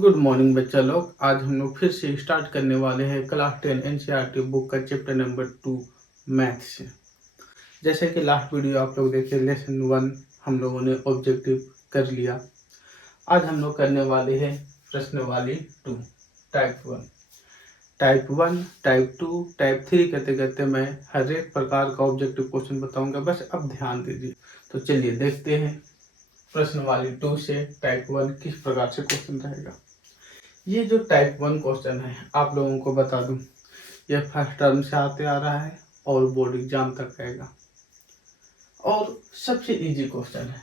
Good morning बच्चा लोग। आज हम लोग फिर से स्टार्ट करने वाले हैं क्लास 10 एनसीईआरटी बुक का चैप्टर नंबर 2 मैथ से। जैसे कि लास्ट वीडियो आप लोग देखे, लेसन 1 हम लोगों ने ऑब्जेक्टिव कर लिया। आज हम लोग करने वाले हैं प्रश्नवाली 2 टाइप 1। टाइप 1, टाइप 2, टाइप 3 करते करते मैं हर एक प्रकार का ऑब्जेक्टिव क्वेश्चन बताऊंगा, बस अब ध्यान दीजिए। तो चलिए देखते हैं प्रश्नवाली 2 से टाइप 1 किस प्रकार से क्वेश्चन रहेगा। ये जो टाइप 1 क्वेश्चन है, आप लोगों को बता दूं, ये फर्स्ट टर्म से आते आ रहा है और बोर्ड एग्जाम तक रहेगा और सबसे इजी क्वेश्चन है।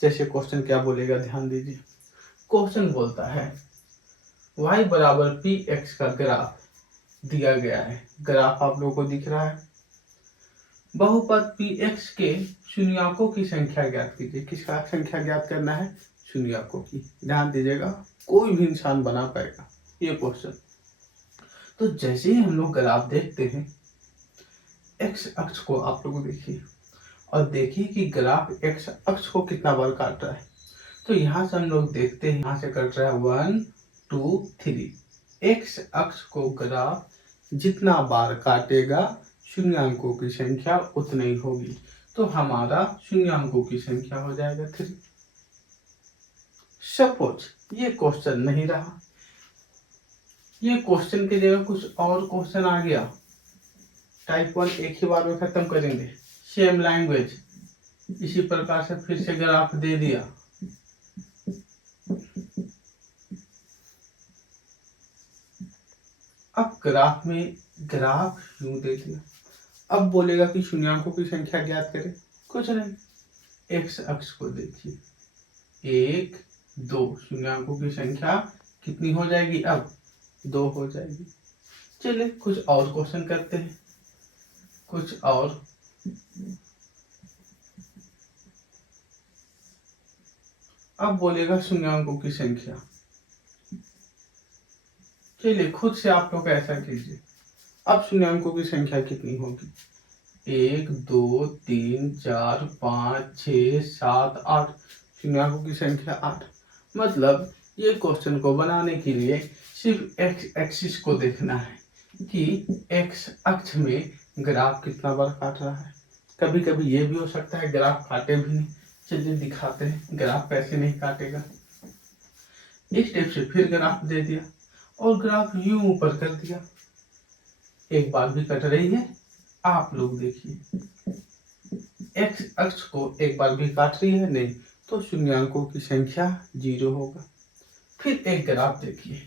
जैसे क्वेश्चन क्या बोलेगा, ध्यान दीजिए। क्वेश्चन बोलता है y बराबर पी एक्स का ग्राफ दिया गया है। ग्राफ आप लोगों को दिख रहा है। बहुपद पी एक्स के शून्यकों की संख्या ज्ञात कीजिए। किसका संख्या ज्ञात करना है? शून्यकों की। ध्यान दीजिएगा, कोई भी इंसान बना पाएगा ये क्वेश्चन। तो जैसे ही हम लोग ग्राफ देखते हैं, एक्स अक्ष को आप लोग देखिए और देखिए कि ग्राफ एक्स अक्ष को कितना बार काट रहा है। तो यहाँ से हम लोग देखते हैं, यहाँ से कट रहा है 1 2 3। एक्स अक्ष को ग्राफ जितना बार काटेगा शून्यकों की संख्या उतनी ही होगी। तो हमारा शून्यकों की संख्या हो जाएगा 3। सपोज ये क्वेश्चन नहीं रहा, ये क्वेश्चन की जगह कुछ और क्वेश्चन आ गया। टाइप 1 एक ही बार में खत्म करेंगे, सेम लैंग्वेज। इसी प्रकार से फिर से ग्राफ दे दिया, अब ग्राफ में ग्राफ यूं दे दिया। अब बोलेगा कि शून्यकों की संख्या ज्ञात करें। कुछ नहीं, एक्स अक्ष को देखिए, 1 2 शून्यकों की संख्या कितनी हो जाएगी? अब 2 हो जाएगी। चलिए कुछ और क्वेश्चन करते हैं, कुछ और। अब बोलेगा शून्यकों की संख्या। चलिए खुद से आप लोग ऐसा कीजिए। अब शून्यकों की संख्या कितनी होगी? 1 2 3 4 5 6 7 8। शून्यकों की संख्या 8। मतलब ये क्वेश्चन को बनाने के लिए सिर्फ एक्स एक्सिस को देखना है कि एक्स अक्ष में ग्राफ कितना बार काट रहा है। कभी कभी ये भी हो सकता है ग्राफ काटे भी नहीं। चलिए दिखाते हैं ग्राफ कैसे नहीं काटेगा। इस स्टेप से फिर ग्राफ दे दिया और ग्राफ यूं ऊपर कर दिया। एक बार भी कट रही है, आप लोग देखिए। एक्स अक्ष को एक बार भी काट रही है नहीं, तो शून्यकों की संख्या 0 होगा। फिर एक ग्राफ देखिए,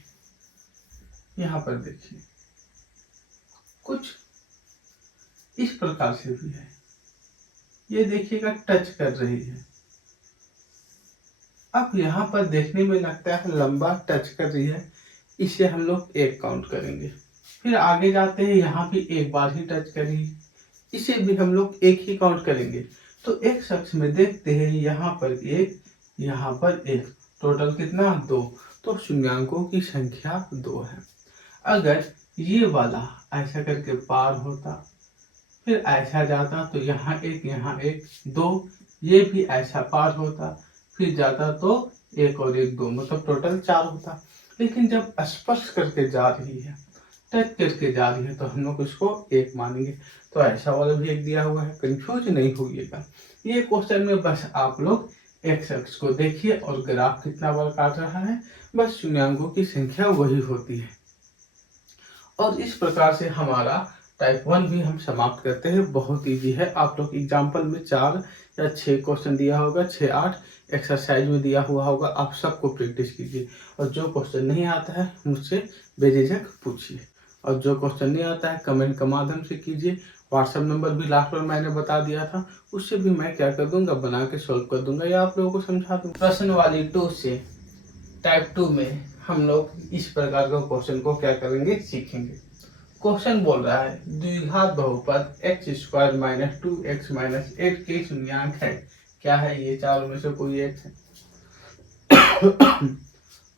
यहाँ पर देखिए, कुछ इस प्रकार से भी है। ये देखिएगा टच कर रही है। अब यहाँ पर देखने में लगता है लंबा टच कर रही है, इसे हम लोग 1 काउंट करेंगे। फिर आगे जाते हैं, यहाँ भी एक बार ही टच कर रही है, इसे भी हम लोग 1 ही काउंट करेंगे। तो एक शख्स में देखते हैं, यहाँ पर 1, यहाँ पर 1, टोटल कितना? 2। तो शून्यकों की संख्या 2 है। अगर ये वाला ऐसा करके पार होता, फिर ऐसा जाता, तो यहाँ 1 यहाँ 1 2, ये भी ऐसा पार होता, फिर जाता तो 1 और 1 2, मतलब टोटल 4 होता। लेकिन जब स्पर्श करके जा रही है, टच करके जा रही है, तो हम लोग इसको 1 मानेंगे। तो ऐसा वाला भी एक दिया हुआ है, कंफ्यूज नहीं होइएगा। ये क्वेश्चन में बस आप लोग एक्स अक्ष को देखिए और ग्राफ कितना बार काट रहा है, बस शून्यकों की संख्या वही होती है। और इस प्रकार से हमारा टाइप 1 भी हम समाप्त करते हैं। बहुत इजी है। आप लोग एग्जाम्पल में 4 या 6 क्वेश्चन दिया होगा, 6-8 एक्सरसाइज में दिया हुआ होगा, आप सबको प्रैक्टिस कीजिए। और जो क्वेश्चन नहीं आता है मुझसे बेझिझक पूछिए, और जो क्वेश्चन नहीं आता है कमेंट के माध्यम से कीजिए। व्हाट्सएप नंबर भी लास्ट बार मैंने बता दिया था, उससे भी मैं क्या कर दूंगा, बना के सॉल्व कर दूंगा या आप लोगों को समझा दूंगा। प्रश्नवाली 2 से टाइप 2 में हम लोग इस प्रकार का क्वेश्चन को क्या करेंगे, सीखेंगे। क्वेश्चन बोल रहा है द्विघात बहुपद x² - 2x - 8 के शून्यांक है। क्या है? ये चारों में से कोई एक है।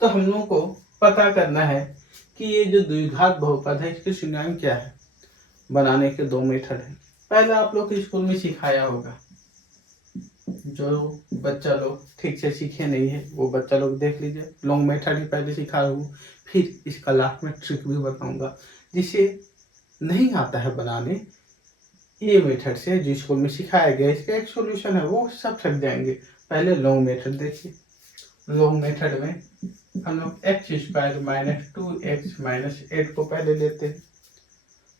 तो हम लोगों को पता करना है कि ये जो द्विघात बहुपद है इसके शून्यांक क्या है। बनाने के 2 मेथड है। पहले आप लोग के स्कूल में सिखाया होगा, जो बच्चा लोग ठीक से सीखे नहीं है वो बच्चा लोग देख लीजिए। लॉन्ग मेथड ही पहले सिखा रहा हूँ, फिर इसका लास्ट में ट्रिक भी बताऊंगा। जिसे नहीं आता है बनाने, ये मेथड से जो स्कूल में सिखाया गया इसका एक सॉल्यूशन है, वो सब थक जाएंगे। पहले लॉन्ग मेथड देखिए। लॉन्ग मेथड में हम लोग x square minus 2x minus 8 को पहले लेते हैं।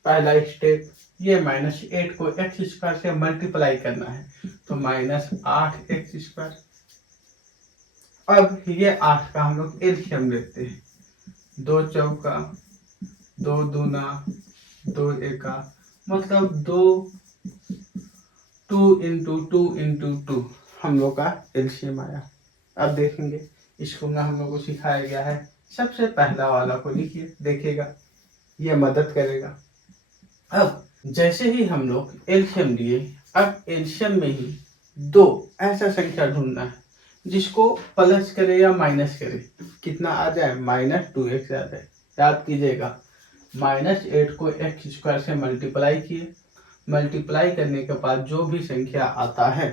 पहला स्टेप, ये माइनस 8 को एक्स स्क्वायर से मल्टीप्लाई करना है, तो माइनस 8x स्क्वायर। अब ये 8 का हम लोग एलसीएम लेते हैं। 2 चौका 2 दूना 2 एका, मतलब 2 इंटू 2 हम लोग का एलसीएम आया। अब देखेंगे स्कूल में हम लोग को सिखाया गया है, सबसे पहला वाला को लिखिए, देखिएगा ये मदद करेगा। अब जैसे ही हम लोग एलसीएम लिए, अब एलसीएम में ही दो ऐसा संख्या ढूंढना है जिसको प्लस करे या माइनस करे, कितना आ जाए, -2x आ जाए। याद कीजिएगा, -8 को एक्स स्क्वायर से मल्टीप्लाई किए, मल्टीप्लाई करने के बाद जो भी संख्या आता है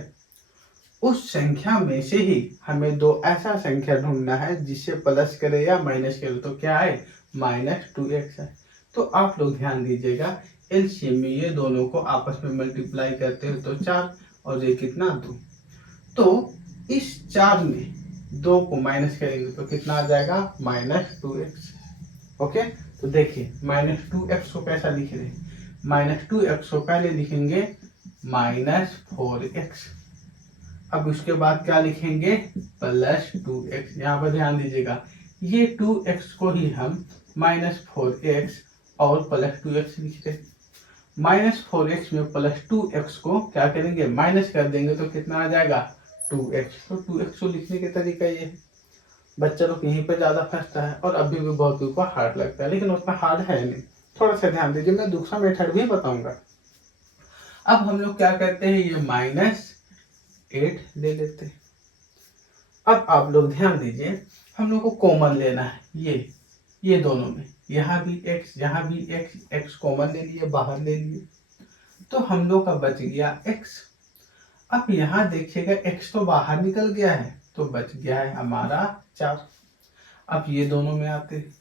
उस संख्या में से ही हमें दो ऐसा संख्या ढूंढना है जिससे प्लस करे या माइनस करे, तो क्या है, -2x है। तो आप लोग ध्यान दीजिएगा, एलसीएम में ये दोनों को आपस में मल्टीप्लाई करते हो तो 4 और ये कितना 2, तो इस 4 में 2 को माइनस करेंगे तो कितना आ जाएगा, -2x। ओके, तो देखिए -2x को कैसा लिख रहे हैं, -2x को पहले लिखेंगे -4x, अब उसके बाद क्या लिखेंगे, +2x। यहाँ पर ध्यान दीजिएगा, ये 2x को ही हम -4x और +2x लिख रहे। -4x में +2x को क्या करेंगे, माइनस कर देंगे तो कितना आ जाएगा, 2x। तो 2x को लिखने के तरीका ये है। बच्चा लोग यहीं पर ज्यादा फंसता है और अभी भी बहुत लोगों को हार्ड लगता है, लेकिन उतना हार्ड है नहीं। थोड़ा सा ध्यान दीजिए, मैं दूसरा मेथड भी बताऊंगा। अब हम लोग क्या करते हैं, ये -8 ले लेते हैं। अब आप लोग ध्यान दीजिए, हम लोग को कॉमन लेना है, ये दोनों में, यहाँ भी x यहाँ भी x कॉमन ले लिए, बाहर ले लिए, तो हम लोग का बच गया x। अब यहाँ देखिएगा x तो बाहर निकल गया है, तो बच गया है हमारा 4। अब ये दोनों में आते हैं,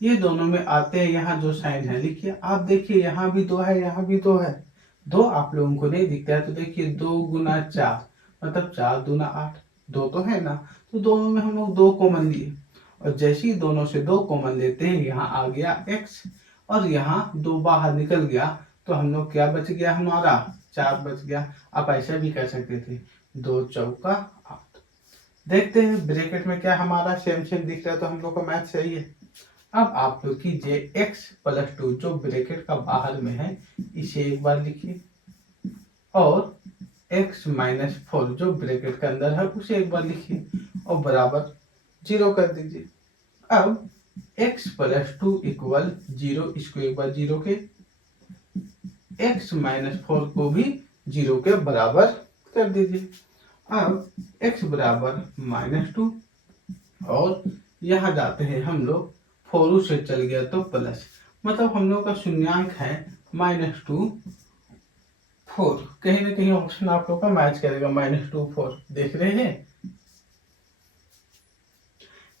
ये दोनों में आते हैं, यहाँ जो साइन है लिखिए। आप देखिए यहाँ भी 2 है, यहाँ भी 2 है, 2 आप लोगों को नहीं दिखता है, तो देखिए 2 गुना 4 मतलब 4 दूना 8, 2 तो है ना, तो दोनों में हम लोग 2 कॉमन लिए, और जैसे ही दोनों से 2 कॉमन लेते हैं, यहाँ आ गया x और यहाँ 2 बाहर निकल गया, तो हम लोग क्या बच गया, हमारा 4 बच गया। आप ऐसा भी कर सकते थे, 2 चौका 8। देखते हैं ब्रैकेट में क्या हमारा सेम सेम दिख रहा है, तो हम लोग का मैथ सही है। अब आप लोग कीजिए x + 2 जो ब्रैकेट का बाहर में है, इसे एक बार लिखिए, और x - 4 जो ब्रैकेट के अंदर है उसे एक बार लिखिए, और बराबर 0 कर दीजिए। अब x + 2 = 0, इसको एक बार 0 के, x - 4 को भी 0 के बराबर कर दीजिए। अब x बराबर -2, और यहाँ जाते हैं हम लोग, 4 से चल गया तो प्लस, मतलब हम लोग का शून्यांक है -2 4। कहीं ना कहीं ऑप्शन आप लोग का मैच करेगा, -2 4 देख रहे हैं।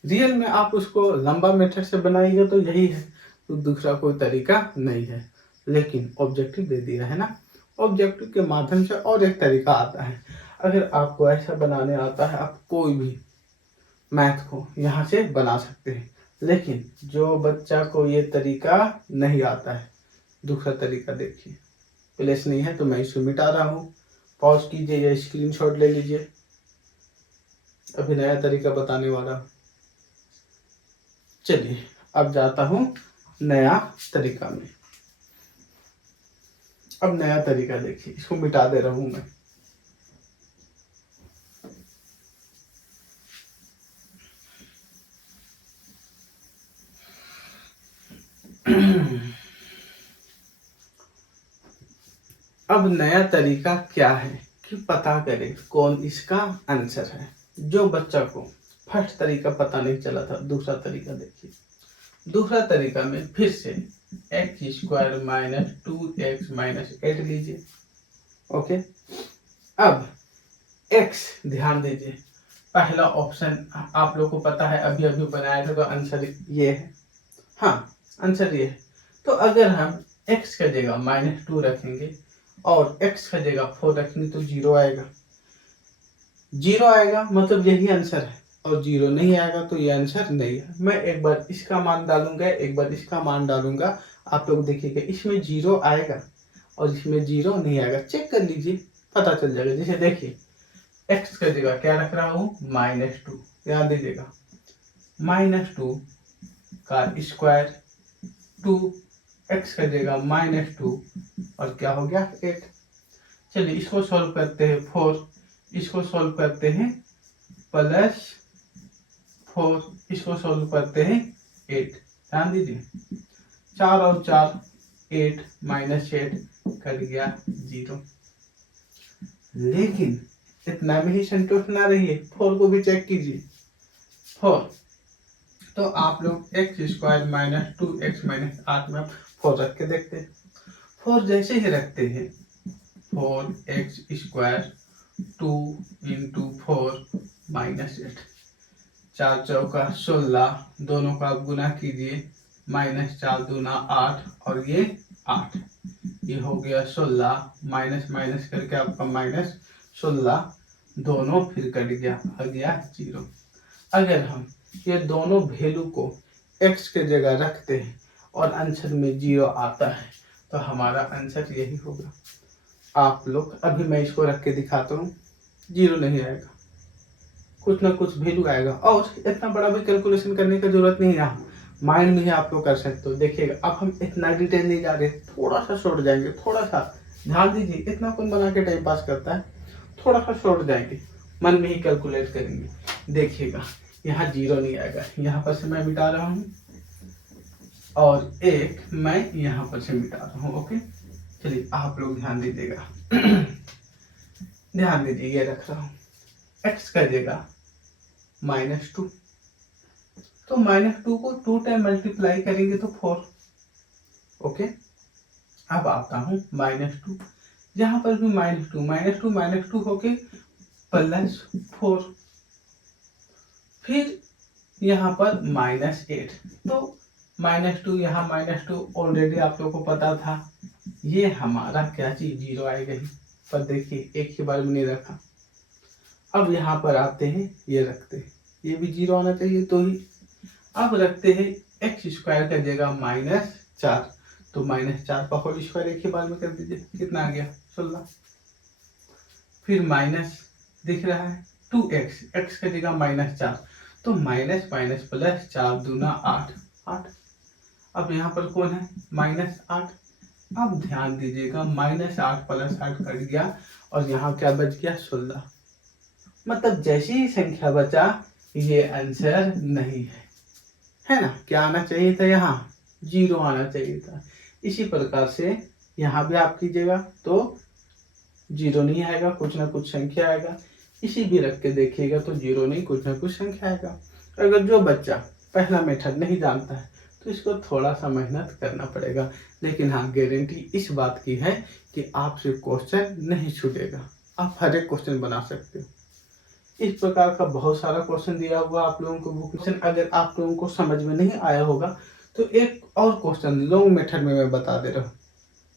रियल में आप उसको लंबा मेथड से बनाइएगा तो यही है, तो दूसरा कोई तरीका नहीं है, लेकिन ऑब्जेक्टिव दे दिया है ना, ऑब्जेक्टिव के माध्यम से और एक तरीका आता है। अगर आपको ऐसा बनाने आता है, आप कोई भी मैथ को यहाँ से बना सकते हैं, लेकिन जो बच्चा को ये तरीका नहीं आता है, दूसरा तरीका देखिए। प्लेस नहीं है तो मैं इसको मिटा रहा हूँ, पॉज कीजिए या स्क्रीनशॉट ले लीजिए, अभी नया तरीका बताने वाला हूँ। चलिए अब जाता हूँ नया तरीका में। अब नया तरीका देखिए, इसको मिटा दे रहा हूं मैं। अब नया तरीका क्या है कि पता करें कौन इसका आंसर है। जो बच्चा को फर्स्ट तरीका पता नहीं चला था, दूसरा तरीका देखिए। दूसरा तरीका में फिर से x² - 2x - 8 लीजिए। ओके, अब एक्स, ध्यान दीजिए पहला ऑप्शन आप लोग को पता है, अभी अभी बनाया था, तो आंसर ये है। हाँ, आंसर ये है। तो अगर हम x का जगह -2 रखेंगे और x का जगह 4 रखेंगे तो 0 आएगा। 0 आएगा मतलब यही आंसर है, और 0 नहीं आएगा तो ये आंसर नहीं है। मैं एक बार इसका मान डालूंगा, एक बार इसका मान डालूंगा, आप लोग देखिएगा इसमें 0 आएगा और इसमें 0 नहीं आएगा। चेक कर लीजिए, पता चल जाएगा। जैसे देखिए x का जगह क्या रख रहा हूँ, -2, ध्यान दीजिएगा, -2 का स्क्वायर 2, x का जगह -2 और क्या हो गया 8। चलिए इसको सॉल्व करते हैं 4, इसको सॉल्व करते हैं +4, इसको सॉल्व करते हैं 8। ध्यान दीजिए 4 और 4 8 -8 कट गया 0। लेकिन इतना में ही संतुष्ट ना रहिए, 4 को भी चेक कीजिए। 4 तो आप लोग x² - 2x - 8 में 4 रख के देखते हैं। 4 जैसे ही रखते हैं, 4x² 2 × 4 -8, 4 चौका 16, दोनों का आप गुना कीजिए, -4 दूना 8 और ये 8, ये हो गया 16, माइनस माइनस करके आपका -16, दोनों फिर कट गया, आ गया 0। अगर हम ये दोनों वैल्यू को x के जगह रखते हैं और आंसर में 0 आता है तो हमारा आंसर यही होगा। आप लोग अभी मैं इसको रख के दिखाता हूँ, 0 नहीं आएगा, कुछ ना कुछ वैल्यू आएगा। और इतना बड़ा भी कैलकुलेशन करने की जरूरत नहीं है, यहाँ माइंड में ही आप लोग कर सकते हो। देखिएगा अब हम इतना डिटेल नहीं जा रहे, थोड़ा सा छोड़ जाएंगे, थोड़ा सा ध्यान दीजिए। इतना कौन बना के टाइम पास करता है, थोड़ा सा छोड़ जाएंगे, मन में ही कैलकुलेट करेंगे। देखिएगा यहाँ 0 नहीं आएगा, यहाँ पर से मैं मिटा रहा हूँ और एक मैं यहाँ पर से मिटा रहा हूँ। ओके, चलिए आप लोग ध्यान दीजिएगा। ध्यान दीजिए, ये रख रहा हूँ x का जगह -2, तो -2 को 2 टाइम मल्टीप्लाई करेंगे तो 4। ओके, अब आता हूँ -2, यहाँ पर भी -2 होके +4, फिर यहाँ पर -8, तो -2 यहाँ -2 ऑलरेडी आप लोगों को पता था, ये हमारा क्या चीज 0 आएगा ही, पर देखिए एक ही बार में नहीं रखा। अब यहाँ पर आते हैं, ये रखते हैं, ये भी 0 आना चाहिए तो ही। अब रखते हैं x² का जगह -4, तो -4 का होल स्क्वायर एक ही बार में कर दीजिए, कितना आ गया 16। फिर माइनस दिख रहा है 2x, x का जगह -4, तो माइनस माइनस प्लस 4 दूना 8। अब यहाँ पर कौन है -8। अब ध्यान दीजिएगा -8 + 8 कट गया और यहाँ क्या बच गया 16। मतलब जैसी ही संख्या बचा ये आंसर नहीं है ना। क्या आना चाहिए था, यहाँ 0 आना चाहिए था। इसी प्रकार से यहाँ भी आप कीजिएगा तो 0 नहीं आएगा, कुछ ना कुछ संख्या आएगा। इसी भी रख के देखिएगा तो 0 नहीं, कुछ ना कुछ संख्या आएगा। अगर जो बच्चा पहला मेथड नहीं जानता है तो इसको थोड़ा सा मेहनत करना पड़ेगा, लेकिन हाँ गारंटी इस बात की है कि आपसे क्वेश्चन नहीं छूटेगा, आप हर एक क्वेश्चन बना सकते हो। इस प्रकार का बहुत सारा क्वेश्चन दिया हुआ आप लोगों को बुक में। अगर आप लोगों को समझ में नहीं आया होगा तो एक और क्वेश्चन लॉन्ग मेथड में मैं बता दे रहा हूँ,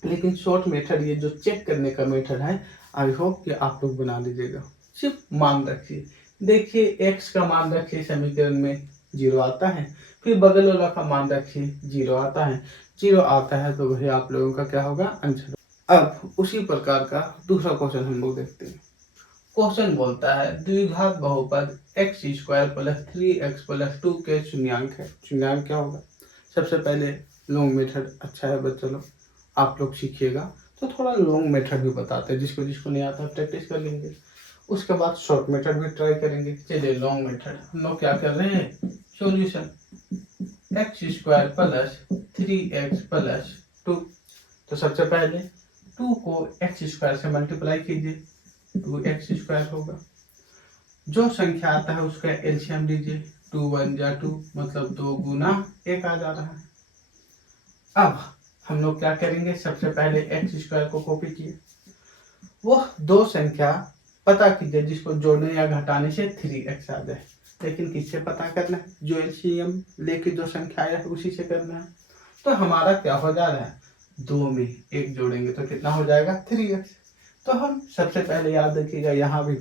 लेकिन शॉर्ट मेथड ये जो चेक करने का मेथड है, आई होप कि आप लोग बना लीजिएगा। सिर्फ मान रखिए, देखिए x का मान रखिए, समीकरण में 0 आता है, फिर बगल वाला का मान रखिए 0 आता है। 0 आता है तो वही आप लोगों का क्या होगा आंसर। अब उसी प्रकार का दूसरा क्वेश्चन हम लोग देखते हैं। क्वेश्चन बोलता है द्विघात बहुपद x² + 3x + 2 के शून्यांक है। शून्यांक क्या होगा। सबसे पहले लॉन्ग मेथड अच्छा है बच्चों लोग, आप लोग सीखिएगा तो थोड़ा लॉन्ग मेथड भी बताते हैं, जिसको जिसको नहीं आता प्रैक्टिस कर लेंगे। उसके बाद शॉर्ट मेथड भी ट्राई करेंगे। चलिए लॉन्ग मेथड हम लोग क्या कर रहे हैं, सॉल्यूशन x² + 3x + 2। तो सबसे पहले 2 को x² से मल्टीप्लाई कीजिए, 2x² होगा। जो संख्या आता है उसका एलसीएम लीजिए, 2 × 1 = 2, मतलब 2 × 1 आ जा रहा है। अब हम लोग क्या करेंगे, सबसे पहले x² को कॉपी किए, वो दो संख्या पता कीजिए जिसको जोड़ने या घटाने से 3x आ जाए। लेकिन किससे पता करना है? जो एलसीएम लेके जो संख्या आया है उसी से करना है। तो हमारा क्या हो जा रहा है, 2 में 1 जोड़ेंगे तो कितना हो जाएगा 3x। तो हम सबसे पहले याद रखिएगा यहाँ भी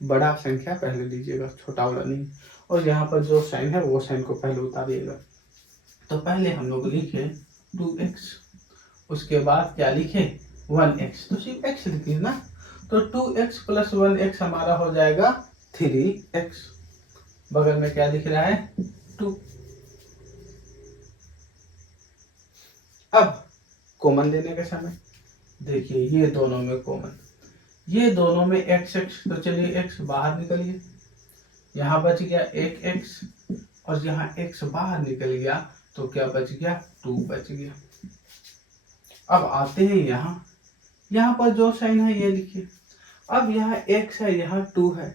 बड़ा संख्या पहले लीजिएगा, छोटा वाला नहीं। और यहाँ पर जो साइन है वो साइन को पहले उतारिएगा। तो पहले हम लोग लिखे 2x, उसके बाद क्या लिखे 1x, तो सिर्फ x लिखिए ना। तो 2x प्लस 1x हमारा हो जाएगा 3x। बगल में क्या दिख रहा है 2। अब कॉमन लेने का समय देखिए, ये दोनों में कॉमन, ये दोनों में x x, तो चलिए x बाहर निकलिए, यहाँ बच गया एक x, और यहाँ x बाहर निकल गया तो क्या बच गया 2 बच गया। अब आते हैं यहाँ पर जो साइन है ये लिखिए। अब यहाँ x है, यहाँ 2 है,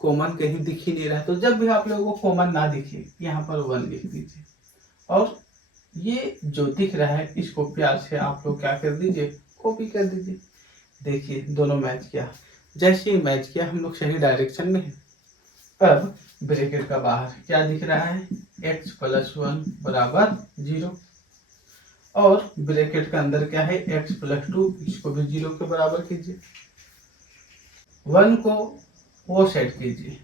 कॉमन कहीं दिख ही नहीं रहा। तो जब भी आप लोगों को कॉमन ना दिखे यहाँ पर 1 लिख दीजिए, और ये जो दिख रहा है इसको प्यार से आप लोग क्या कर दीजिए, कॉपी कर दीजिए। देखिए दोनों मैच किया, जैसे ही मैच किया हम लोग सही डायरेक्शन में है। अब ब्रैकेट का बाहर क्या दिख रहा है, x प्लस 1 बराबर 0, और ब्रैकेट का अंदर क्या है x प्लस 2, इसको भी 0 के बराबर कीजिए। 1 को वो सेट कीजिए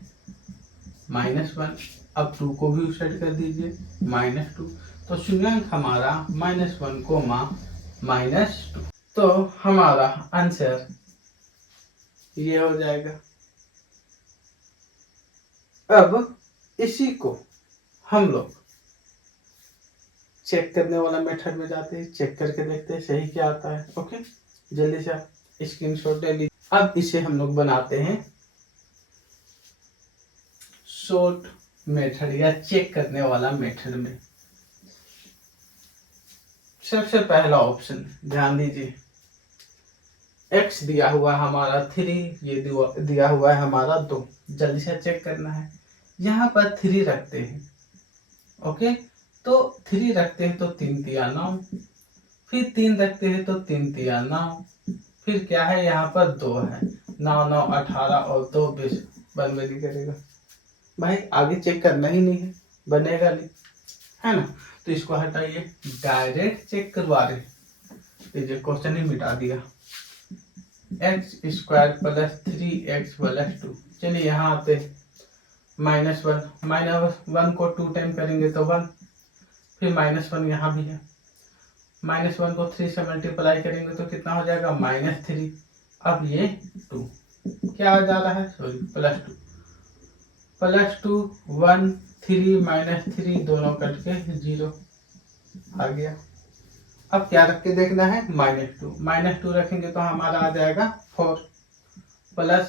-1, अब 2 को भी सेट कर दीजिए -2। तो शून्यांक हमारा -1 -2। तो हमारा आंसर ये हो जाएगा। अब इसी को हम लोग चेक करने वाला मेथड में जाते हैं, चेक करके देखते हैं सही क्या आता है। ओके, जल्दी से आप स्क्रीनशॉट ले लीजिए। अब इसे हम लोग बनाते हैं शॉर्ट मेथड या चेक करने वाला मेथड में। सबसे पहला ऑप्शन ध्यान दीजिए, x दिया हुआ है हमारा 3, ये दिया हुआ है हमारा 2। जल्दी से चेक करना है, यहाँ पर 3 रखते हैं। ओके, तो 3 रखते हैं तो 3 तिया 9, फिर 3 रखते हैं तो 3 तिया 9, फिर क्या है यहाँ पर 2 है, 9 9 18 और 2 20, बनबेली करेगा। भाई आगे चेक करना ही नहीं है, बनेगा नहीं, है ना। तो इसको हटाइए, डायरेक्ट चेक करवा रहे, ये क्वेश्चन ही मिटा दिया। x² प्लस 3x प्लस 2, चलिए यहाँ आते -1 को 2 टाइम करेंगे तो 1, फिर -1 यहाँ भी है, -1 को 3 से मल्टीप्लाई करेंगे तो कितना हो जाएगा -3। अब ये 2 क्या आ जा रहा है, सॉरी +2 1 3 -3 दोनों कट के 0 आ गया। अब क्या रख के देखना है, -2 रखेंगे तो हमारा आ जाएगा 4 प्लस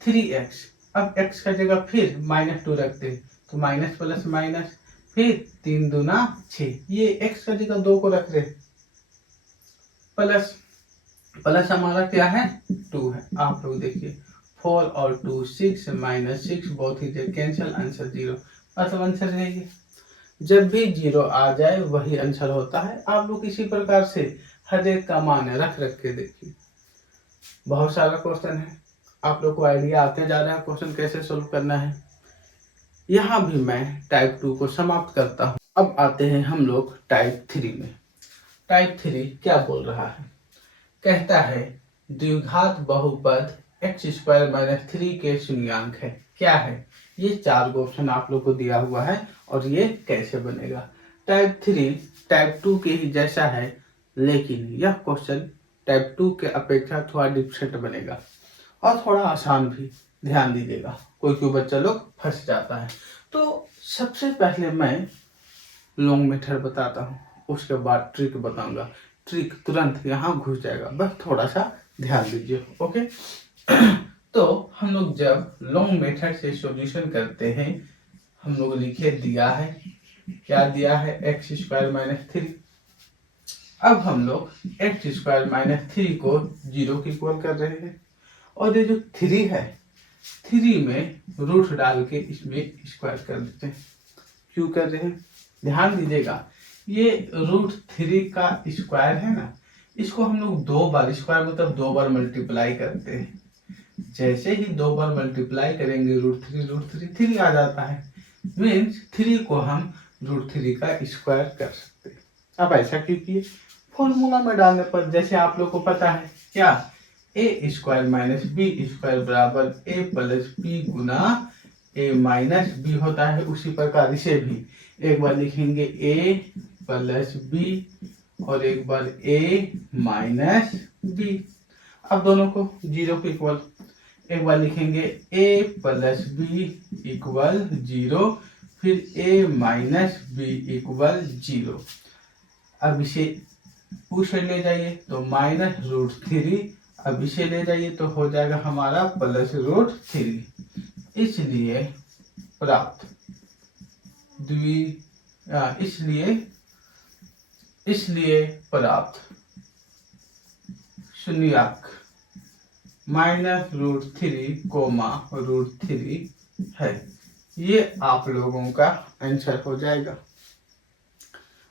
3x। अब x का जगह फिर -2 रखते हैं तो माइनस प्लस माइनस, फिर 3 दूना 6, ये x का जगह 2 को रख रहे, प्लस हमारा क्या है 2 है। आप लोग देखिए 4 और 2 6 -6 बहुत ही कैंसिल, आंसर 0। मतलब आंसर है, जब भी 0 आ जाए वही आंसर होता है। आप लोग इसी प्रकार से हर एक का मान रख के देखिए। बहुत सारा क्वेश्चन है, आप लोग को आइडिया आते जा रहा है क्वेश्चन कैसे सोल्व करना है। यहाँ भी मैं टाइप 2 को समाप्त करता हूँ। अब आते हैं हम लोग टाइप 3 में। टाइप 3 क्या बोल रहा है, कहता है द्विघात बहुपद x² - 3 के शून्यांक है। क्या है, ये 4 ऑप्शन आप लोग को दिया हुआ है और ये कैसे बनेगा। टाइप 3 टाइप 2 के ही जैसा है, लेकिन यह क्वेश्चन टाइप 2 के अपेक्षा थोड़ा डिफरेंट बनेगा और थोड़ा आसान भी। ध्यान दीजिएगा, कोई बच्चा लोग फंस जाता है। तो सबसे पहले मैं लॉन्ग मेथड बताता हूँ, उसके बाद ट्रिक बताऊंगा। ट्रिक तुरंत यहाँ घुस जाएगा, बस थोड़ा सा ध्यान दीजिए। ओके तो हम लोग जब लॉन्ग मेथड से सॉल्यूशन करते हैं, हम लोग लिखे दिया है, क्या दिया है x² - 3। अब हम लोग x² - 3 को 0 की इक्वल कर रहे हैं, और ये जो 3 है 3 में रूट डाल के इसमें स्क्वायर कर देते हैं। क्यों कर रहे हैं, ध्यान दीजिएगा, ये √3 का स्क्वायर है ना, इसको हम लोग 2 बार, स्क्वायर मतलब 2 बार मल्टीप्लाई करते हैं। जैसे ही 2 बार मल्टीप्लाई करेंगे √3 आ जाता है, मीन्स 3 को हम √3 का स्क्वायर कर सकते हैं। अब ऐसा क्यों किए? फॉर्मूला में डालने पर, जैसे आप लोग को पता है क्या, a² - b² बराबर a + b Guna a - b होता है। उसी प्रकार इसे भी एक बार लिखेंगे a + b और एक बार a - b। अब दोनों को 0 के इक्वल एक बार लिखेंगे a + b = 0, फिर a - b = 0। अब इसे उसे ले जाइए तो -√3, अब इसे ले जाइए तो हो जाएगा हमारा +√3। इसलिए प्राप्त इसलिए प्राप्त शून्यांक -√3, √3 है। ये आप लोगों का आंसर हो जाएगा।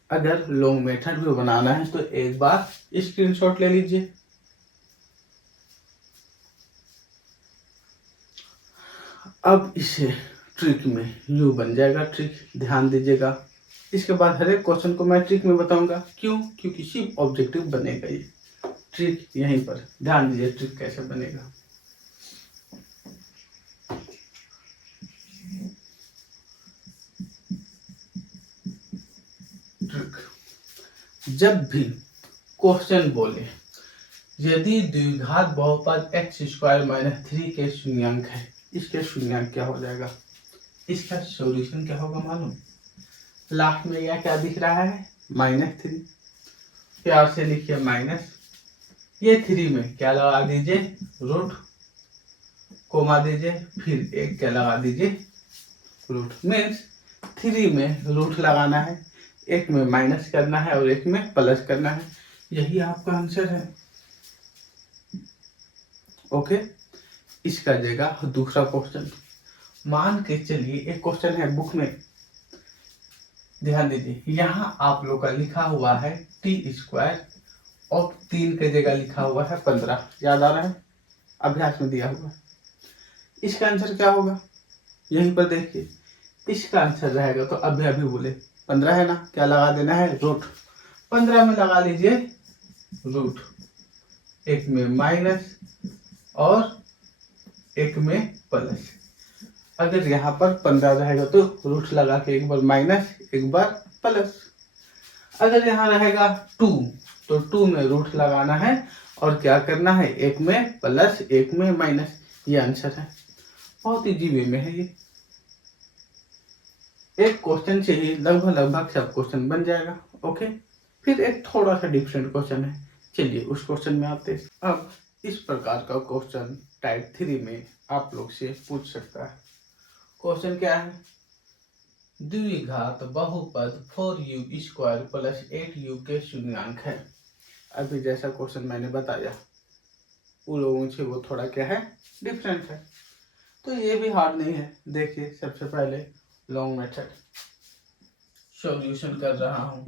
अगर लॉन्ग मेथड भी बनाना है तो एक बार स्क्रीनशॉट ले लीजिए। अब इसे ट्रिक में यू बन जाएगा, ट्रिक ध्यान दीजिएगा। इसके बाद हर एक क्वेश्चन को मैं ट्रिक में बताऊंगा, क्यों? क्योंकि सिर्फ ऑब्जेक्टिव बनेगा ये। ट्रिक यहीं पर ध्यान दीजिए, ट्रिक कैसे बनेगा। ट्रिक, जब भी क्वेश्चन बोले यदि द्विघात बहुपद x² - 3 के शून्यांक है, इसके शून्यांक क्या हो जाएगा, इसका सॉल्यूशन क्या होगा मालूम? लास्ट में यह क्या दिख रहा है, -3। प्यार से लिखिए माइनस, ये 3 में क्या लगा दीजिए, रूट, कोमा दीजिए, फिर एक क्या लगा दीजिए, रूट। मीन्स 3 में रूट लगाना है, एक में माइनस करना है और एक में प्लस करना है। यही आपका आंसर है। ओके, इसका जगह दूसरा क्वेश्चन मान के चलिए, एक क्वेश्चन है बुक में, ध्यान दीजिए। यहाँ आप लोग का लिखा हुआ है t² और 3 के जगह लिखा हुआ है 15। याद आ रहा है, अभ्यास में दिया हुआ है। इसका आंसर क्या होगा, यहीं पर देखिए। इसका आंसर रहेगा तो अभी बोले 15 है ना, क्या लगा देना है, रूट। 15 में लगा लीजिए रूट, एक में माइनस और एक में प्लस। अगर यहाँ पर 15 रहेगा तो रूट लगा के एक बार माइनस एक बार प्लस। अगर यहाँ रहेगा 2 तो 2 में रूट लगाना है और क्या करना है, एक में प्लस एक में माइनस। ये आंसर है, बहुत इजी वे में है ये। एक क्वेश्चन से ही लगभग सब क्वेश्चन बन जाएगा। ओके, फिर एक थोड़ा सा डिफरेंट क्वेश्चन है, चलिए उस क्वेश्चन में आते हैं। अब इस प्रकार का क्वेश्चन टाइप 3 में आप लोग से पूछ सकता है। क्वेश्चन क्या है, द्विघात बहुपद 4u² + 8u के शून्यांक है। अभी जैसा क्वेश्चन मैंने बताया उन लोगों से वो थोड़ा क्या है, डिफरेंट है। तो ये भी हार्ड नहीं है। देखिए, सबसे पहले लॉन्ग मेथड सॉल्यूशन कर रहा हूं,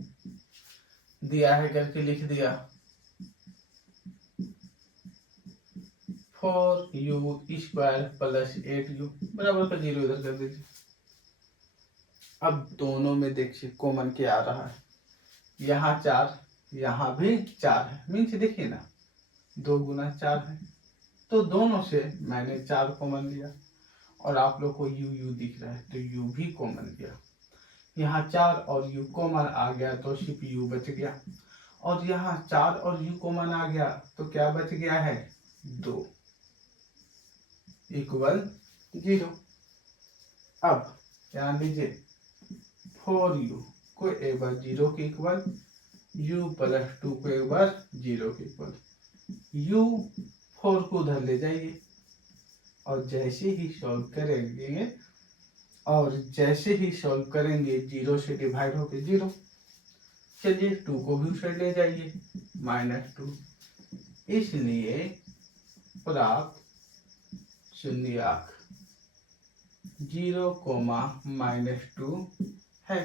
दिया है करके लिख दिया, 4u² + 8u बराबर का 0 इधर कर दीजिए। अब दोनों में देखिए कॉमन क्या आ रहा है, यहाँ 4 यहाँ भी 4 है, मीन्स देखिए ना 2 गुना 4 है। तो दोनों से मैंने 4 कॉमन लिया और आप लोग को u दिख रहा है तो u भी कॉमन लिया। यहाँ 4 और u कॉमन आ गया तो सिर्फ u बच गया, और यहाँ 4 और u कॉमन आ गया तो क्या बच गया है, 2 = 0। अब ध्यान दीजिए, 4u को एक बार 0 के इक्वल, u + 2 को एक बार 0 के इक्वल, u 4 को उधर ले जाइए और जैसे ही सॉल्व करेंगे 0 से डिवाइड होके 0। चलिए 2 को भी उसे ले जाइए, -2। इसलिए प्राप्त शून्यांक 0, -2 है।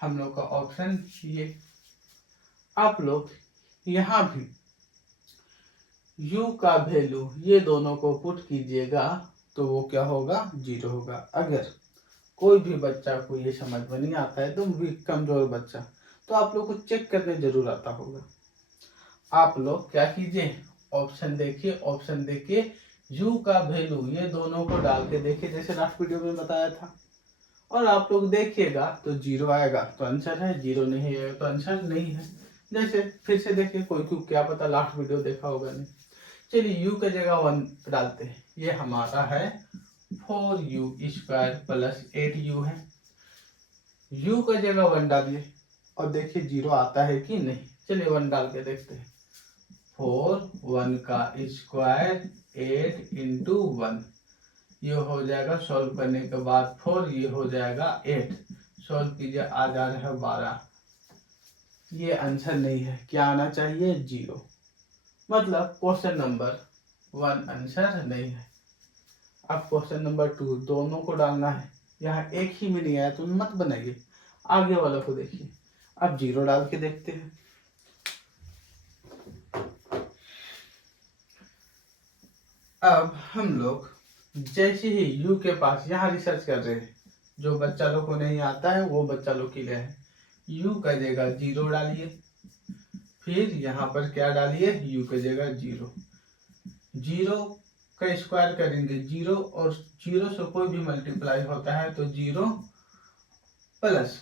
हम लोग का ऑप्शन ये। आप लोग यहाँ भी u का वैल्यू ये दोनों को पुट कीजिएगा तो वो क्या होगा, 0 होगा। अगर कोई भी बच्चा को ये समझ में नहीं आता है, तो भी कमजोर बच्चा, तो आप लोग को चेक करने जरूर आता होगा। आप लोग क्या कीजिए, ऑप्शन देखिए, ऑप्शन देखिए u का वैल्यू ये दोनों को डाल के देखिए, जैसे लास्ट वीडियो में बताया था, और आप लोग देखिएगा तो 0 आएगा तो आंसर है, 0 नहीं आएगा तो आंसर नहीं है। जैसे फिर से देखिए, कोई को क्या पता लास्ट वीडियो देखा होगा नहीं। चलिए u का जगह 1 डालते हैं, ये हमारा है 4u² प्लस 8u है। u का जगह 1 डालिए और देखिए 0 आता है कि नहीं। चलिए 1 डाल के देखते हैं। 4 1 का स्क्वायर 8 इंटू 1, ये हो जाएगा सॉल्व करने के बाद 4, ये हो जाएगा 8, सॉल्व कीजिए आ जा रहा है 12। ये आंसर नहीं है, क्या आना चाहिए, 0। मतलब क्वेश्चन नंबर 1 आंसर नहीं है। अब क्वेश्चन नंबर 2 दोनों को डालना है, यहाँ एक ही में नहीं आया तो मत बनाइए, आगे वाला को देखिए। अब 0 डाल के देखते हैं। अब हम लोग जैसे ही u के पास यहाँ रिसर्च कर रहे हैं, जो बच्चा लोग को नहीं आता है वो बच्चा लोग के लिए है। u का जगह 0 डालिए, फिर यहाँ पर क्या डालिए, u का जगह 0। 0 का स्क्वायर करेंगे 0, और 0 से कोई भी मल्टीप्लाई होता है तो 0 प्लस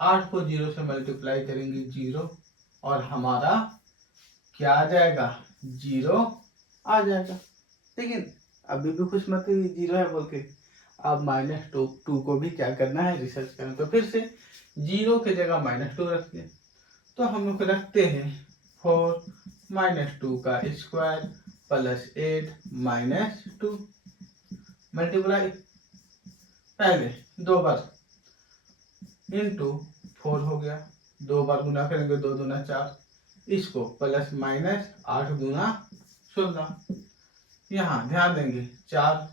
8 को 0 से मल्टीप्लाई करेंगे 0, और हमारा क्या आ जाएगा, 0 आ जाएगा। लेकिन अभी भी खुश मत 0 है बोल के, अब -2 को भी क्या करना है, रिसर्च करना। तो फिर से 0 के जगह -2 रखिए, तो हम लोग रखते हैं 4 -2 का स्क्वायर प्लस 8 -2 मल्टीप्लाई पहले 2 बार इंटू 4 हो गया, 2 बार गुना करेंगे 2 दूना 4, इसको प्लस माइनस 8 दूना 16। यहाँ ध्यान देंगे 4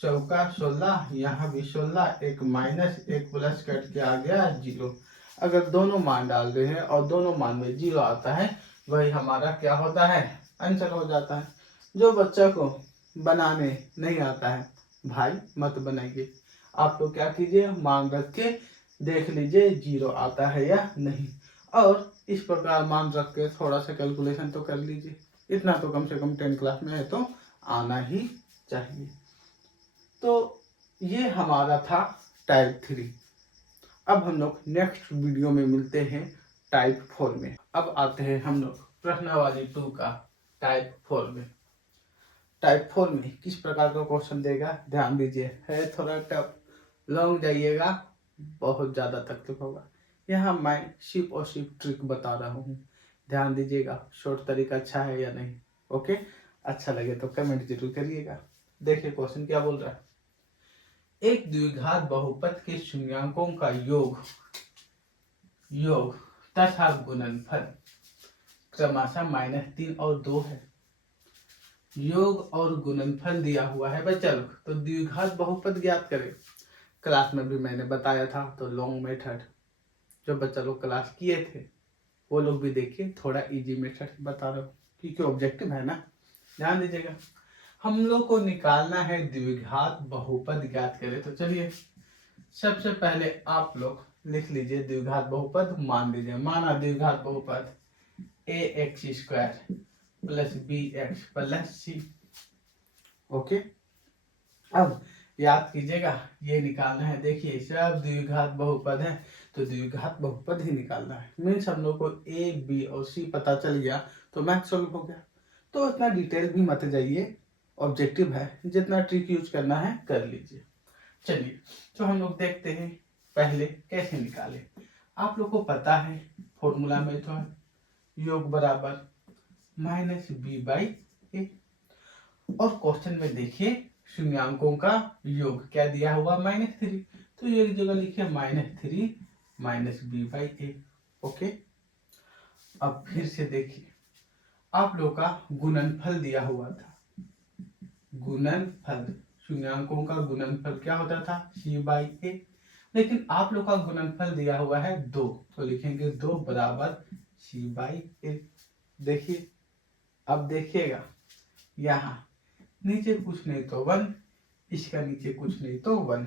चौका 16, यहाँ भी 16, एक माइनस एक प्लस कट के आ गया 0। अगर दोनों मान डाल रहे हैं और दोनों मान में 0 आता है, वही हमारा क्या होता है, आंसर हो जाता है। जो बच्चा को बनाने नहीं आता है भाई मत बनाइए, आप तो क्या कीजिए, मान रख के देख लीजिए 0 आता है या नहीं, और इस प्रकार मान रख के थोड़ा सा कैलकुलेशन तो कर लीजिए। इतना तो कम से कम 10 क्लास में है तो आना ही चाहिए। तो ये हमारा था टाइप 3। अब हम लोग नेक्स्ट वीडियो में मिलते हैं टाइप 4 में। अब आते हैं हम लोग प्रश्नावली 2 का टाइप 4 में। टाइप 4 में किस प्रकार का क्वेश्चन देगा, ध्यान दीजिए, है थोड़ा टफ, लॉन्ग जाइएगा बहुत ज़्यादा तकलीफ होगा। यहाँ मैं सिर्फ और सिर्फ ट्रिक बता रहा हूँ, ध्यान दीजिएगा, शॉर्ट तरीका अच्छा है या नहीं। ओके, अच्छा लगे तो कमेंट जरूर करिएगा। देखिए क्वेश्चन क्या बोल रहा है, एक द्विघात बहुपद के शून्यांकों का योग तथा गुणनफल क्रमशः -3 और 2 है। योग और गुणनफल दिया हुआ है बच्चा लोग, तो द्विघात बहुपद ज्ञात करें। क्लास में भी मैंने बताया था, तो लॉन्ग मेथड जो बच्चा लोग क्लास किए थे वो लोग भी देखिए, थोड़ा इजी मेथड बता रहा हूँ क्योंकि ऑब्जेक्टिव है ना, ध्यान दीजिएगा। हम लोग को निकालना है द्विघात बहुपद ज्ञात करें। तो चलिए सबसे पहले आप लोग लिख लीजिए द्विघात बहुपद, मान लीजिए, माना द्विघात बहुपद ax² plus bx plus c। Okay, अब याद कीजिएगा ये निकालना है। देखिए सब द्विघात बहुपद है तो द्विघात बहुपद ही निकालना है। मीन्स हम लोग को a b और c पता चल गया तो मैथ सॉल्व हो गया। तो इतना डिटेल भी मत जाइए, ऑब्जेक्टिव है, जितना ट्रिक यूज करना है कर लीजिए। चलिए तो हम लोग देखते हैं पहले कैसे निकाले। आप लोग को पता है फॉर्मूला में तो योग बराबर -b/a, और क्वेश्चन में देखिए शून्यांकों का योग क्या दिया हुआ, -3, तो एक जगह लिखे -3 -b/a। ओके, अब फिर से देखिए आप लोग का गुणनफल दिया हुआ था, गुणनफल शून्यांकों का गुणनफल क्या होता था, c/a, लेकिन आप लोग का गुणनफल दिया हुआ है 2, तो लिखेंगे 2 बराबर c/a। देखिए, अब देखिएगा यहाँ नीचे कुछ नहीं तो 1, इसका नीचे कुछ नहीं तो 1,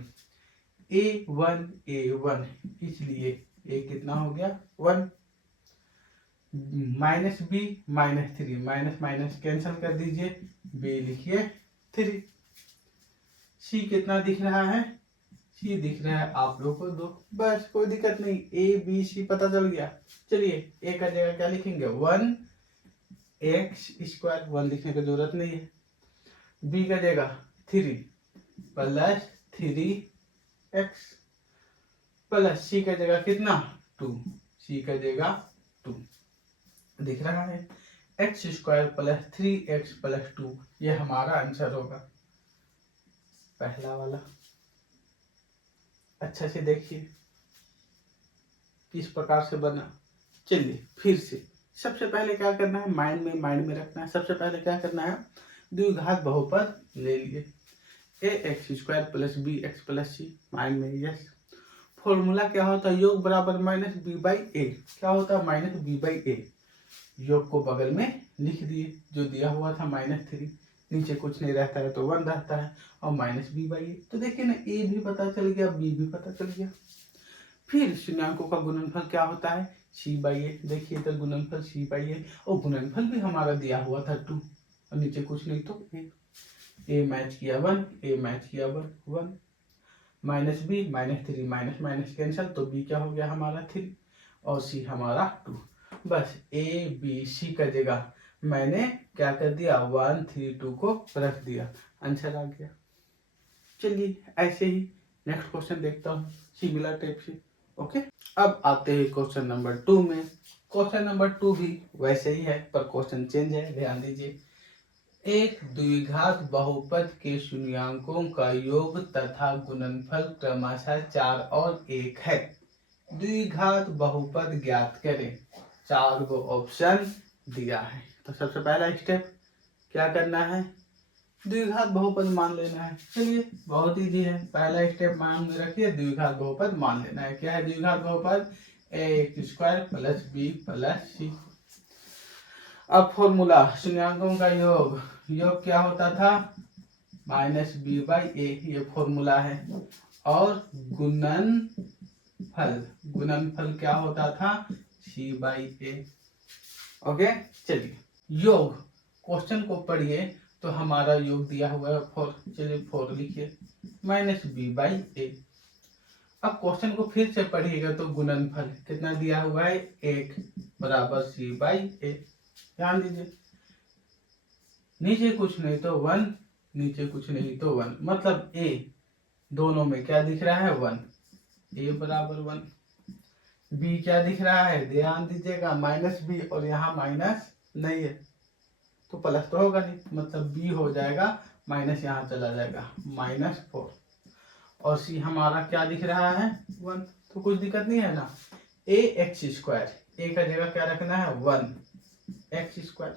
A1 इसलिए A कितना हो गया 1, minus B minus 3, minus minus cancel कर दीजिए, B लिखिए 3। C कितना दिख रहा है, C दिख रहा है आप लोग को 2, बस कोई दिक्कत नहीं, ABC पता चल गया। चलिए A का जगह क्या लिखेंगे 1x², 1 लिखने की जरूरत नहीं है। B का जगह 3 प्लस 3x प्लस C का जगह कितना 2, C का जगह 2 दिख रहा है, x² प्लस 3x प्लस 2, ये हमारा आंसर होगा पहला वाला। अच्छा से देखिए किस प्रकार से बना। चलिए फिर से, सबसे पहले क्या करना है, माइंड में रखना है। सबसे पहले क्या करना है, द्विघात बहुपद ले लिए, ax² plus bx plus c, mind में यस। फॉर्मूला क्या होता है, योग बराबर माइनस b/a, क्या होता है माइनस b/a। योग को बगल में लिख दिए, जो दिया हुआ था -3, नीचे कुछ नहीं रहता है तो 1 रहता है, और माइनस b/a। तो देखिए ना, a भी पता चल गया, b भी पता चल गया। फिर शून्याङ्कों का गुणनफल क्या होता है c/a, देखिए तो गुणनफल c/a, और गुणनफल भी हमारा दिया हुआ था 2, और नीचे कुछ नहीं तो a मैच किया 1, a मैच किया 1, minus b minus 3, minus minus cancel, तो b क्या हो गया हमारा 3, और c हमारा 2। बस a b c का जगह मैंने क्या कर दिया 1 3 2 को रख दिया, आंसर आ गया। चलिए ऐसे ही नेक्स्ट क्वेश्चन देखता हूँ सिमिलर टाइप से। ओके, अब आते हैं क्वेश्चन नंबर 2 में। क्वेश्चन नंबर 2 भी वैसे ही है, पर क्वेश्चन चेंज है, ध्यान दीजिए। एक द्विघात बहुपद के शून्याङ्कों का योग तथा गुणनफल क्रमशः 4 और 1 है। द्विघात बहुपद ज्ञात करें। 4 को ऑप्शन दिया है, तो सबसे पहला स्टेप क्या करना है, द्विघात बहुपद मान लेना है। चलिए बहुत इजी है, पहला स्टेप मान में रखिए, द्विघात बहुपद मान लेना है। क्या है द्विघात बहुपद, ax² plus b plus c। अब फॉर्मूला शून्याङ्कों का योग, योग क्या होता था -b/a, ये फॉर्मूला है। और गुणनफल, गुणनफल क्या होता था c/a। ओके, चलिए योग, क्वेश्चन को पढ़िए तो हमारा योग दिया हुआ है 4, चलिए 4 लिखिए -b/a। अब क्वेश्चन को फिर से पढ़िएगा तो गुणनफल कितना दिया हुआ है 1 बराबर c/a। ध्यान दीजिए, नीचे कुछ नहीं तो 1, नीचे कुछ नहीं तो 1, मतलब a दोनों में क्या दिख रहा है 1, a बराबर 1। b क्या दिख रहा है, ध्यान दीजिएगा -b, और यहाँ माइनस नहीं है तो प्लस तो होगा नहीं, मतलब b हो जाएगा, माइनस यहाँ चला जाएगा -4। और c हमारा क्या दिख रहा है 1, तो कुछ दिक्कत नहीं है ना। ax², a का जगह क्या रखना है 1x²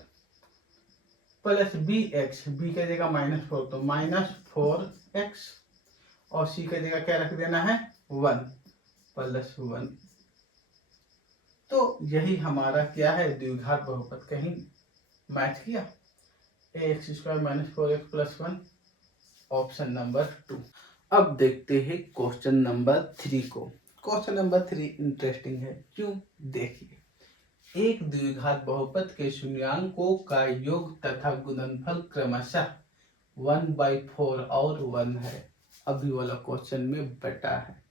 प्लस bx, b का जगह -4 तो -4x, और c का जगह क्या रख देना है 1 प्लस 1। तो यही हमारा क्या है द्विघात बहुपद, कहीं मैच किया, ax² -4x plus 1, option number 2। अब देखते हैं क्वेश्चन नंबर 3 को। क्वेश्चन नंबर 3 इंटरेस्टिंग है, क्यों, देखिए। एक द्विघात बहुपद के शून्याङ्कों का योग तथा गुणनफल क्रमशः 1/4 और 1 है। अभी वाला क्वेश्चन में बटा है,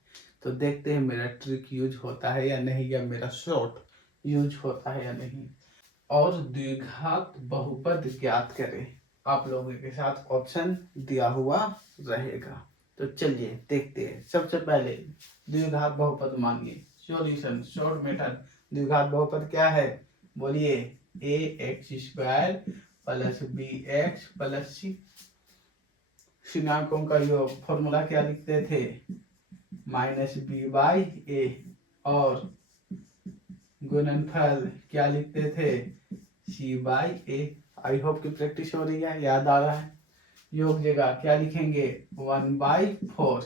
तो देखते हैं मेरा ट्रिक यूज होता है या नहीं, या मेरा शॉर्ट यूज होता है या नहीं। और द्विघात बहुपद ज्ञात करें, आप लोगों के साथ ऑप्शन दिया हुआ रहेगा। तो चलिए देखते हैं। सबसे पहले द्विघात बहुपद मानिए, सॉल्यूशन शॉर्ट मेथड। द्विघात बहुपद क्या है, बोलिए, ax² plus bx plus c। शून्याङ्कों का योग, फॉर्मूला क्या लिखते थे -b/a, और गुणनफल क्या लिखते थे c/a। आई होप की प्रैक्टिस हो रही है, याद आ रहा है। योग जगह क्या लिखेंगे 1/4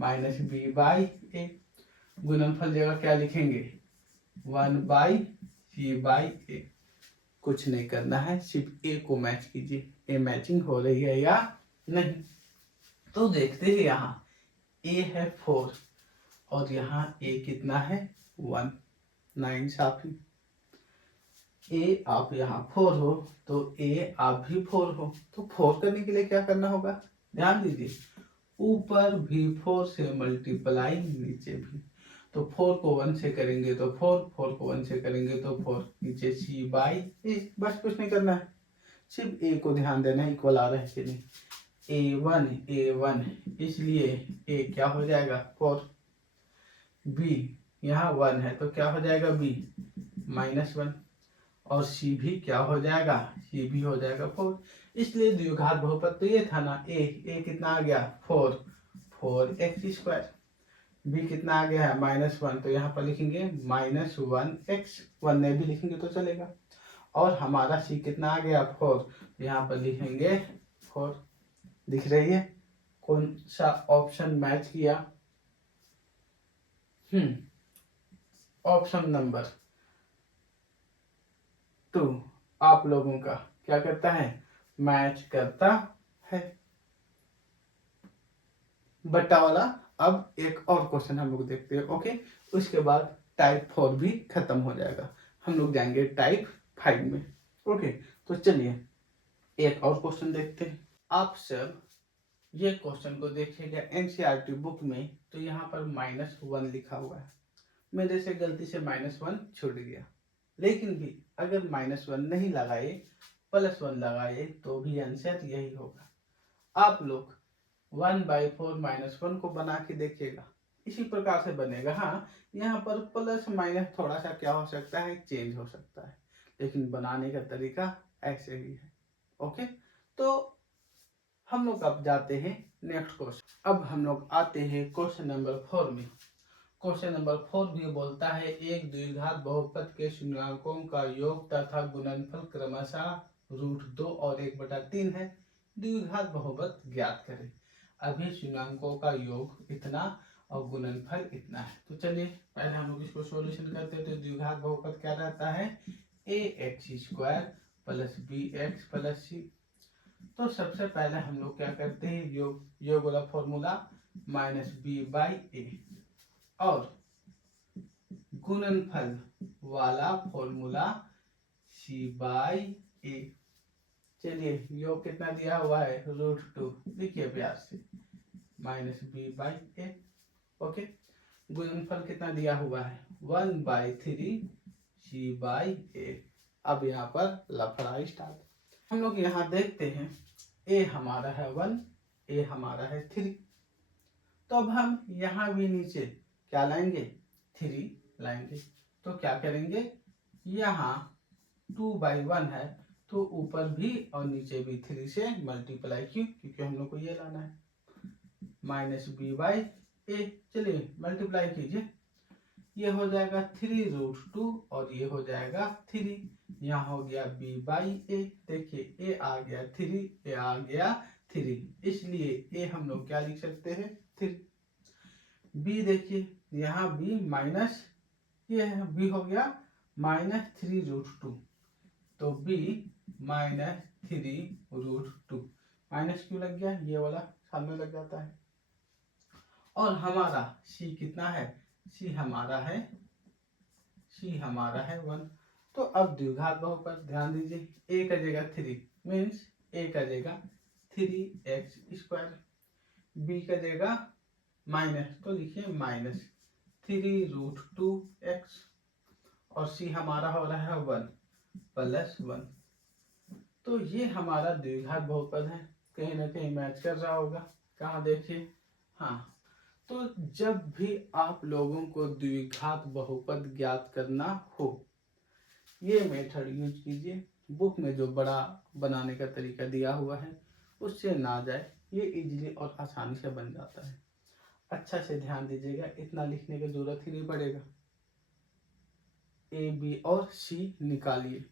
-b/a। गुणनफल जगह क्या लिखेंगे 1/c/a। कुछ नहीं करना है, सिर्फ ए को मैच कीजिए, ए मैचिंग हो रही है या नहीं। तो देखते हैं यहाँ ए है 4 और यहाँ ए कितना है 1, 9 साफी। ए आप यहाँ 4 हो तो ए आप भी 4 हो, तो 4 करने के लिए क्या करना होगा, ध्यान दीजिए, ऊपर भी 4 से मल्टीप्लाई, नीचे भी। तो 4 को 1 से करेंगे तो 4, 4 को 1 से करेंगे तो 4, नीचे सी बाई ए, बस कुछ नहीं करना है, सिर्फ ए को ध्यान देना है इक्वल आ रहा है कि नहीं। A1 इसलिए ए क्या हो जाएगा 4, बी यहाँ 1 है तो क्या हो जाएगा बी -1, और सी भी क्या हो जाएगा, सी भी हो जाएगा 4। इसलिए द्विघात बहुपद तो ये था ना, ए कितना आ गया 4, 4x²। बी कितना आ गया है -1, तो यहाँ पर लिखेंगे -1x, 1 नहीं भी लिखेंगे तो चलेगा। और हमारा सी कितना आ गया 4, यहाँ पर लिखेंगे 4। दिख रही है कौन सा ऑप्शन मैच किया, ऑप्शन नंबर 2 आप लोगों का क्या करता है, मैच करता है। बट्टा वाला। अब एक और क्वेश्चन हम लोग देखते हैं, ओके, उसके बाद टाइप 4 भी खत्म हो जाएगा, हम लोग जाएंगे टाइप 5 में। ओके, तो चलिए एक और क्वेश्चन देखते हैं। आप सब ये क्वेश्चन को देखिएगा एनसीईआरटी बुक में, तो यहाँ पर -1 लिखा हुआ है, मेरे से गलती से -1 छूट गया, लेकिन भी अगर -1 नहीं लगाए +1 लगाए तो भी आंसर यही होगा। आप लोग 1/4 -1 को बना के देखिएगा, इसी प्रकार से बनेगा। हाँ, यहाँ पर प्लस माइनस थोड़ा सा क्या हो सकता है, चेंज हो सकता है, लेकिन बनाने का तरीका ऐसे ही है। ओके, तो हम लोग अब जाते हैं नेक्स्ट क्वेश्चन। अब हम लोग आते हैं क्वेश्चन नंबर 4 में। क्वेश्चन नंबर 4 भी बोलता है एक द्विघात बहुपद के शून्यांकों का योग तथा गुणनफल क्रमशः √2 और 1/3 है, द्विघात बहुपद ज्ञात करें। अभी शून्यांकों का योग इतना और गुणनफल इतना है। तो चलिए पहले हम लोग इसको सॉल्यूशन करते हैं। तो द्विघात बहुपद क्या रहता है, ax² + bx + c। तो सबसे पहले हम लोग क्या करते हैं, योग वाला फॉर्मूला -b/a, और गुणनफल वाला फॉर्मूला c/a। चलिए योग कितना दिया हुआ है √2, लिखिए प्यार से -b/a। ओके, गुणनफल कितना दिया हुआ है 1/3 c/a। अब यहाँ पर लफड़ा स्टार्ट। हम लोग यहाँ देखते हैं ए हमारा है 1, ए हमारा है 3। तो अब हम यहाँ भी नीचे क्या लाएंगे, 3 लाएंगे। तो क्या करेंगे, यहाँ 2/1 है तो ऊपर भी और नीचे भी 3 से मल्टीप्लाई, क्योंकि हम लोग को ये लाना है -b/a। चलिए मल्टीप्लाई कीजिए, ये हो जाएगा 3√2 और ये हो जाएगा 3, यहाँ हो गया b/a। देखिए ए आ गया 3, ए आ गया 3, इसलिए ए हम लोग क्या लिख सकते हैं 3। b देखिए यहाँ b माइनस, ये है b हो गया -3√2, तो b -3√2। माइनस क्यों लग गया, ये वाला सामने लग जाता है। और हमारा c कितना है, c हमारा है 1। तो अब द्विघात बहुपद ध्यान दीजिए, a का जगह 3 मीन्स a का जगह 3x², b का जगह माइनस तो लिखिए -3√2x, और c हमारा हो रहा है 1 + 1। तो ये हमारा द्विघात बहुपद है, कहीं ना कहीं मैच कर रहा होगा, कहाँ देखिए। हाँ, तो जब भी आप लोगों को द्विघात बहुपद ज्ञात करना हो, ये मेथड यूज कीजिए। बुक में जो बड़ा बनाने का तरीका दिया हुआ है उससे ना जाए, ये इजीली और आसानी से बन जाता है। अच्छा से ध्यान दीजिएगा, इतना लिखने की जरूरत ही नहीं पड़ेगा। ए बी और सी निकालिए,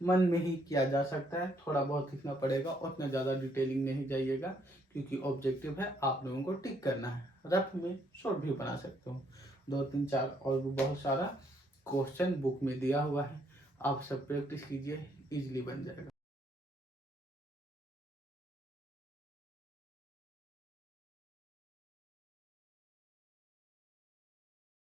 मन में ही किया जा सकता है, थोड़ा बहुत लिखना पड़ेगा, उतना ज़्यादा डिटेलिंग नहीं जाइएगा, क्योंकि ऑब्जेक्टिव है आप लोगों को टिक करना है। रफ में शॉर्ट भी बना सकते हो, 2 3 4 और भी बहुत सारा क्वेश्चन बुक में दिया हुआ है, आप सब प्रैक्टिस कीजिए, इजीली बन जाएगा।